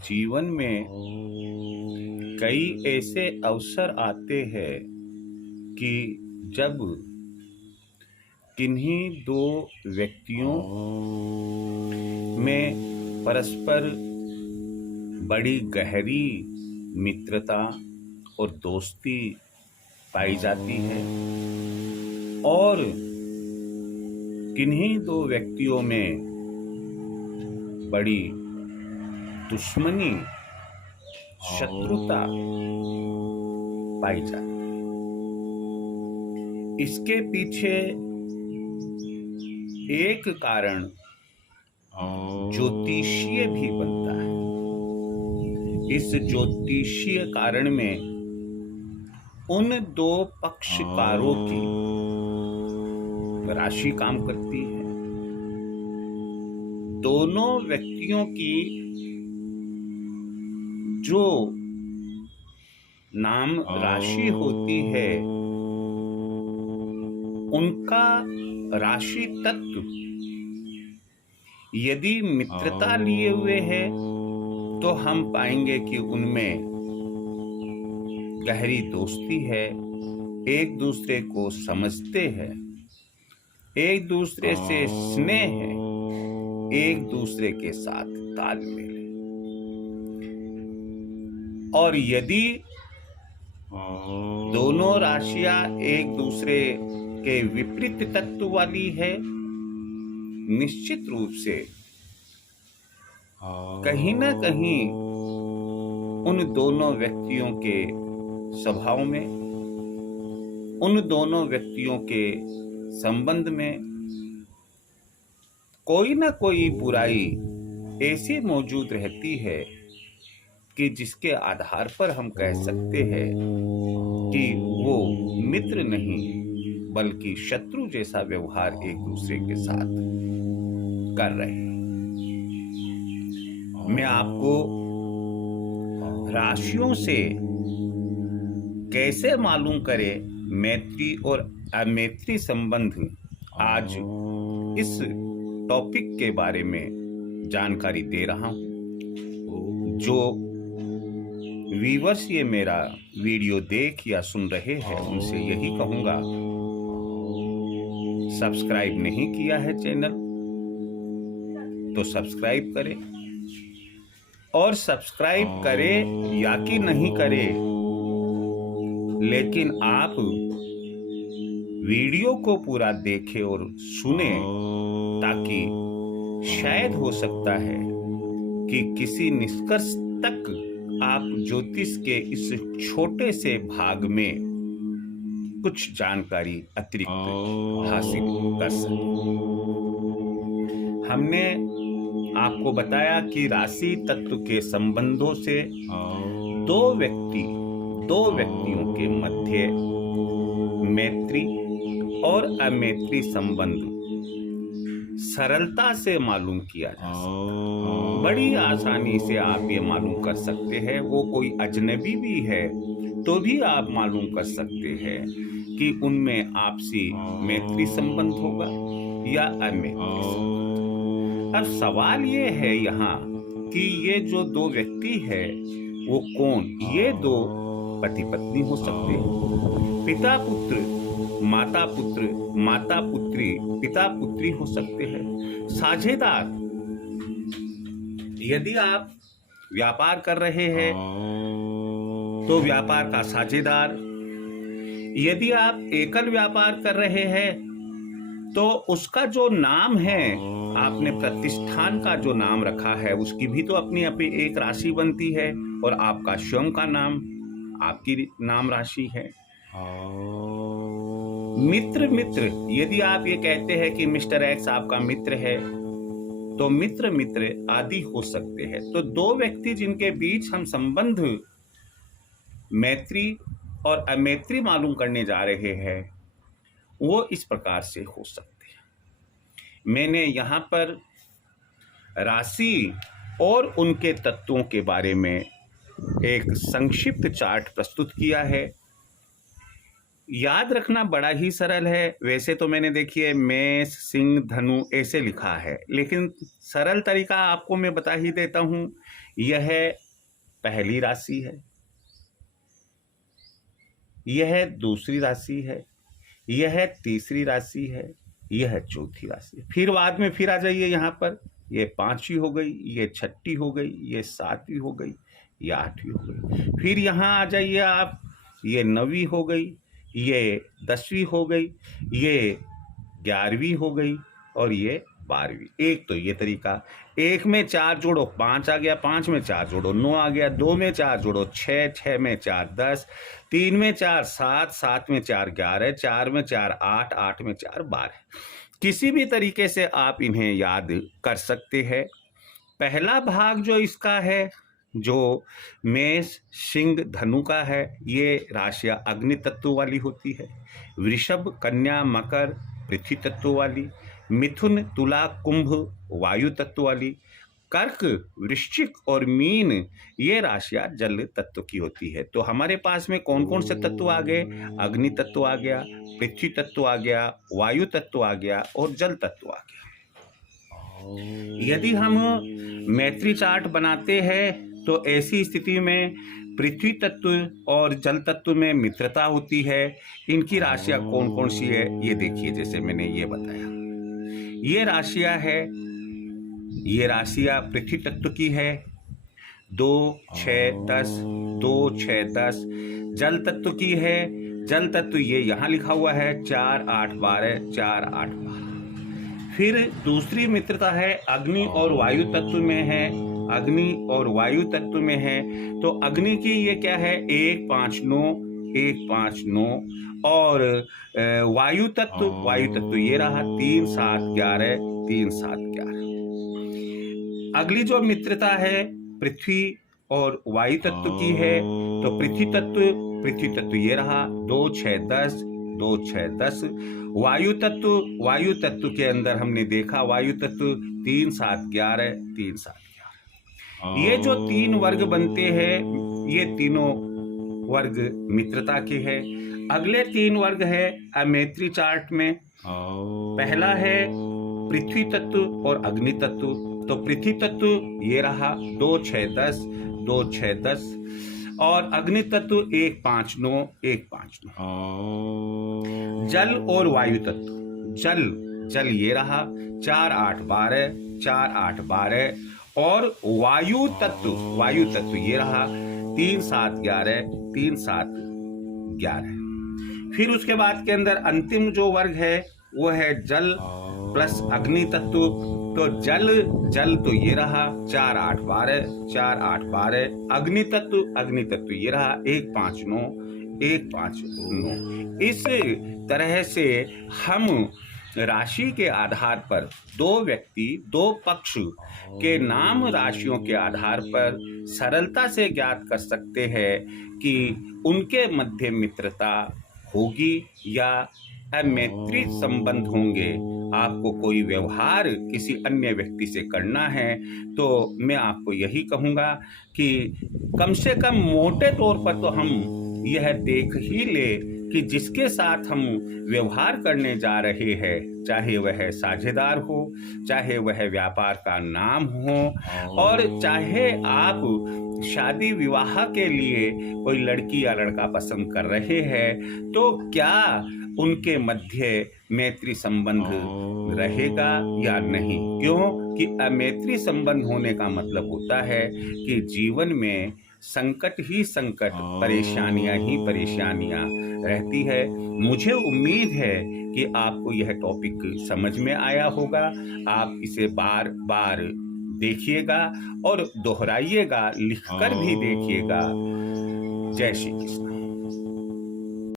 जीवन में कई ऐसे अवसर आते हैं कि जब किन्हीं दो व्यक्तियों में परस्पर बड़ी गहरी मित्रता और दोस्ती पाई जाती है और किन्हीं दो व्यक्तियों में बड़ी दुश्मनी, शत्रुता पाई जाती है। इसके पीछे एक कारण ज्योतिषीय भी बनता है। इस ज्योतिषीय कारण में उन दो पक्षकारों की राशि काम करती है। दोनों व्यक्तियों की जो नाम राशि होती है उनका राशि तत्व यदि मित्रता लिए हुए है तो हम पाएंगे कि उनमें गहरी दोस्ती है, एक दूसरे को समझते हैं, एक दूसरे से स्नेह है, एक दूसरे के साथ तालमेल है। और यदि दोनों राशियां एक दूसरे के विपरीत तत्व वाली है, निश्चित रूप से कहीं ना कहीं उन दोनों व्यक्तियों के स्वभाव में, उन दोनों व्यक्तियों के संबंध में कोई ना कोई बुराई ऐसी मौजूद रहती है कि जिसके आधार पर हम कह सकते हैं कि वो मित्र नहीं बल्कि शत्रु जैसा व्यवहार एक दूसरे के साथ कर रहे हैं। मैं आपको राशियों से कैसे मालूम करें मैत्री और अमैत्री संबंध, आज इस टॉपिक के बारे में जानकारी दे रहा हूं। जो व्यूअर्स ये मेरा वीडियो देख या सुन रहे हैं उनसे यही कहूंगा, सब्सक्राइब नहीं किया है चैनल तो सब्सक्राइब करें, और सब्सक्राइब करें या कि नहीं करें, लेकिन आप वीडियो को पूरा देखें और सुने, ताकि शायद हो सकता है कि किसी निष्कर्ष तक आप ज्योतिष के इस छोटे से भाग में कुछ जानकारी अतिरिक्त हासिल कर सकें। हमने आपको बताया कि राशि तत्व के संबंधों से दो व्यक्तियों के मध्य मैत्री और अमैत्री संबंध सरलता से मालूम किया जा सकता है। बड़ी आसानी से आप ये मालूम कर सकते हैं। वो कोई अजनबी भी है तो भी आप मालूम कर सकते हैं कि उनमें आपसी मैत्री संबंध होगा या अमैत्री संबंध। अब सवाल ये है यहाँ कि ये जो दो व्यक्ति है वो कौन? ये दो पति पत्नी हो सकते हैं, पिता पुत्र, माता पुत्र, माता पुत्री, पिता पुत्री हो सकते हैं, साझेदार। यदि आप व्यापार कर रहे हैं तो व्यापार का साझेदार, यदि आप एकल व्यापार कर रहे हैं तो उसका जो नाम है, आपने प्रतिष्ठान का जो नाम रखा है उसकी भी तो अपनी अपनी एक राशि बनती है, और आपका स्वयं का नाम आपकी नाम राशि है। मित्र, यदि आप ये कहते हैं कि मिस्टर एक्स आपका मित्र है तो मित्र आदि हो सकते हैं। तो दो व्यक्ति जिनके बीच हम संबंध मैत्री और अमैत्री मालूम करने जा रहे हैं वो इस प्रकार से हो सकते हैं। मैंने यहाँ पर राशि और उनके तत्वों के बारे में एक संक्षिप्त चार्ट प्रस्तुत किया है। याद रखना बड़ा ही सरल है। वैसे तो मैंने देखिए मेष, सिंह, धनु ऐसे लिखा है, लेकिन सरल तरीका आपको मैं बता ही देता हूं। यह पहली राशि है, यह दूसरी राशि है, यह तीसरी राशि है, यह चौथी राशि है। फिर बाद में फिर आ जाइए यहाँ पर, ये पांचवी हो गई, ये छठी हो गई, ये सातवीं हो गई, ये आठवीं हो गई। फिर यहाँ आ जाइए आप, ये नवीं हो गई, ये 10वीं हो गई, ये 11वीं हो गई और ये 12वीं। एक तो ये तरीका, एक में 4 जोड़ो 5 आ गया, 5 में 4 जोड़ो 9 आ गया, 2 में 4 जोड़ो 6, 6 में 4 10, 3 में 4 7, 7 में 4 11, 4 में 4 8, 8 में 4 12। किसी भी तरीके से आप इन्हें याद कर सकते हैं। पहला भाग जो इसका है, जो मेष, सिंह, धनु का है, ये राशियां अग्नि तत्व वाली होती है। वृषभ, कन्या, मकर पृथ्वी तत्व वाली, मिथुन, तुला, कुंभ वायु तत्व वाली, कर्क, वृश्चिक और मीन ये राशियां जल तत्व की होती है। तो हमारे पास में कौन कौन से तत्व आ गए? अग्नि तत्व आ गया, पृथ्वी तत्व आ गया, वायु तत्व आ गया और जल तत्व आ गया। यदि हम मैत्री चार्ट बनाते हैं तो ऐसी स्थिति में पृथ्वी तत्व और जल तत्व में मित्रता होती है। इनकी राशियां कौन कौन सी है ये देखिए, जैसे मैंने ये बताया, ये राशियां है, ये राशियां पृथ्वी तत्व की है, 2 6 10, 2 6 10। जल तत्व की है, जल तत्व ये यहाँ लिखा हुआ है 4 8 12, 4 8 12। फिर दूसरी मित्रता है अग्नि और वायु तत्व में है, अग्नि और वायु तत्व में है। तो अग्नि की ये क्या है 1 5 9, 1 5 9 और वायु तत्व ये रहा 3 7 11, 3 7 11। अगली जो मित्रता है पृथ्वी और वायु तत्व की है, तो पृथ्वी तत्व ये रहा 2 6 10, 2 6 10। वायु तत्व के अंदर हमने देखा वायु तत्व 3 7 11, 3 7 11। ये जो 3 वर्ग बनते हैं, ये तीनों वर्ग मित्रता के हैं। अगले 3 वर्ग है मैत्री चार्ट में। पहला है पृथ्वी तत्व और अग्नि तत्व। तो पृथ्वी तत्व ये रहा 2 6 10, 2 6 10 और अग्नि तत्व 1 5 9, 1 5 9। जल और वायु तत्व, जल ये रहा 4 8 12, 4 8 12 और वायु तत्व ये रहा 3 7 11, 3 7 11। फिर उसके बाद के अंदर अंतिम जो वर्ग है वो है जल प्लस अग्नि तत्व। तो जल तो ये रहा 4 8 12, 4 8 12। अग्नि तत्व ये रहा 1 5 9, 1 5 9। इस तरह से हम राशि के आधार पर 2 व्यक्ति 2 पक्ष के नाम राशियों के आधार पर सरलता से ज्ञात कर सकते हैं कि उनके मध्य मित्रता होगी या अमैत्री संबंध होंगे। आपको कोई व्यवहार किसी अन्य व्यक्ति से करना है तो मैं आपको यही कहूँगा कि कम से कम मोटे तौर पर तो हम यह देख ही ले कि जिसके साथ हम व्यवहार करने जा रहे हैं, चाहे वह साझेदार हो, चाहे वह व्यापार का नाम हो और चाहे आप शादी विवाह के लिए कोई लड़की या लड़का पसंद कर रहे हैं, तो क्या उनके मध्य मैत्री संबंध रहेगा या नहीं। क्यों कि अमैत्री संबंध होने का मतलब होता है कि जीवन में संकट ही संकट, परेशानियां ही परेशानियां रहती है। मुझे उम्मीद है कि आपको यह टॉपिक समझ में आया होगा। आप इसे बार बार देखिएगा और दोहराइएगा, लिखकर भी देखिएगा। जय श्री कृष्ण।